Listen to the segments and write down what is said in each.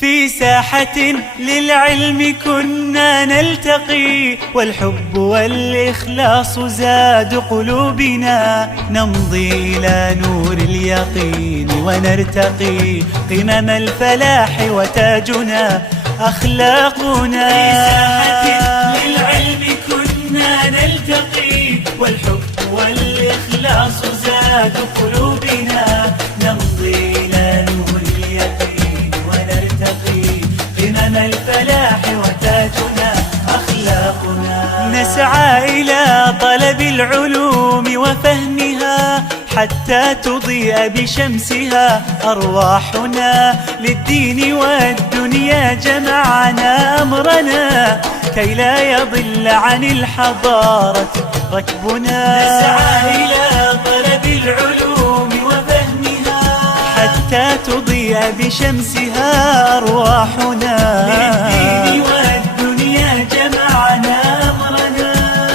في ساحة للعلم كنا نلتقي، والحب والإخلاص زاد قلوبنا، نمضي إلى نور اليقين ونرتقي قمم الفلاح وتاجنا أخلاقنا. في ساحة للعلم كنا نلتقي، والحب والإخلاص زاد قلوبنا، نمضي إلى نور اليقين ونرتقي قمم الفلاح وتاجنا أخلاقنا. نسعى إلى طلب العلوم وفهمها حتى تضيء بشمسها أرواحنا، للدين والدنيا جمعنا أمرنا كي لا يضل عن الحضارة ركبنا. نسعى إلى طلب العلوم وفهمها حتى تضيء بشمسها أرواحنا، للدين والدنيا جمعنا أمرنا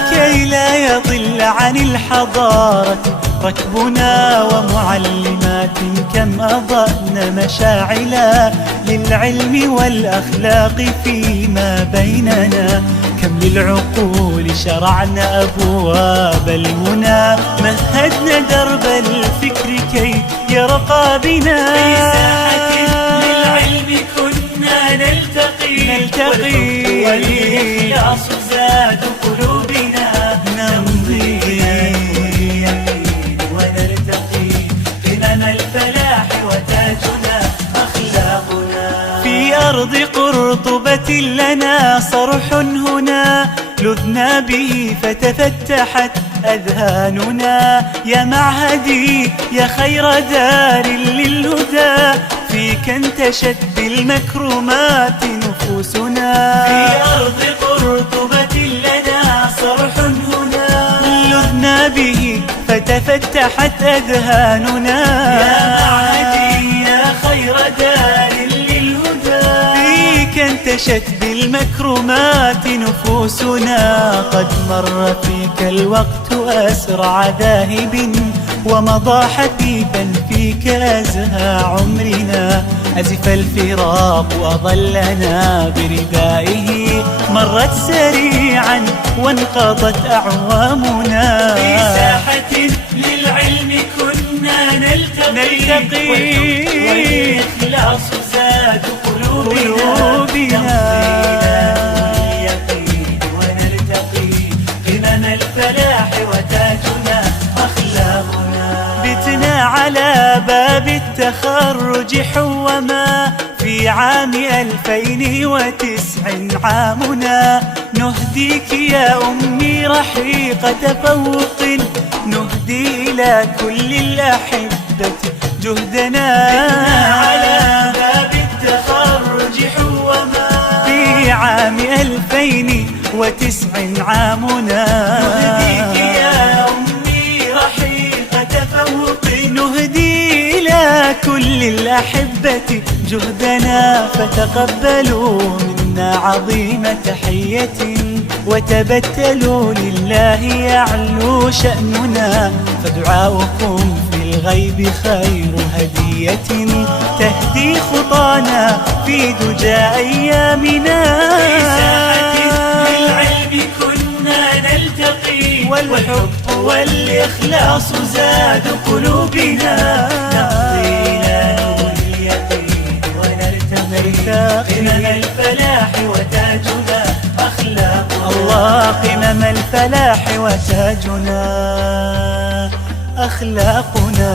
كي لا يضل عن الحضارة ركبنا. ومعلمات كم أضأنا مشاعلا للعلم والأخلاق فيما بيننا، كم للعقول شرعنا أبواب المنى، مهدنا درب الفكر كي يرقى بنا. في ساحة للعلم كنا نلتقي والإخلاص زاد قلوبنا، نمضي في أرض قرطبة لنا صرح هنا، لذنا به فتفتحت أذهاننا. يا معهدي يا خير دار للهدى، فيك انتشت بالمكرمات نفوسنا. في أرض قرطبة لنا صرح هنا، لذنا به فتفتحت أذهاننا. يا معهدي يا خير دار انتشت بالمكرمات نفوسنا. قد مر فيك الوقت أسرع ذاهب، ومضى حثيثا فيك أزهى عمرنا. أزف الفراق وأظلنا بردائه، مرت سريعا وانقضت أعوامنا. في ساحة للعلم كنا نلتقي والإخلاص زاد قلوبنا، ونرتقي قمم الفلاح وتاجنا أخلاقنا. بتنا على باب التخرج حوما، في عام 2009 عامنا. نهديك يا أمي رحيق تفوق، نهدي إلى كل الأحبة جهدنا. بتنا على باب التخرج حوما، في عام 2009 عامنا. نهديك يا أمي رحيق تفوق، نهدي إلى كل الأحبة جهدنا. فتقبلوا منا عظيم تحية، وتبتلوا لله يعلو شأننا. فدعاؤكم في الغيب خير هدية، تهدي خطانا في دجى أيامنا. في ساحة للعلم كنا نلتقي، والحب والإخلاص زاد قلوبنا. نمضي إلى نور اليقين ونرتقي قمم الفلاح وتاجنا أخلاقنا. الله قمم الفلاح وتاجنا أخلاقنا.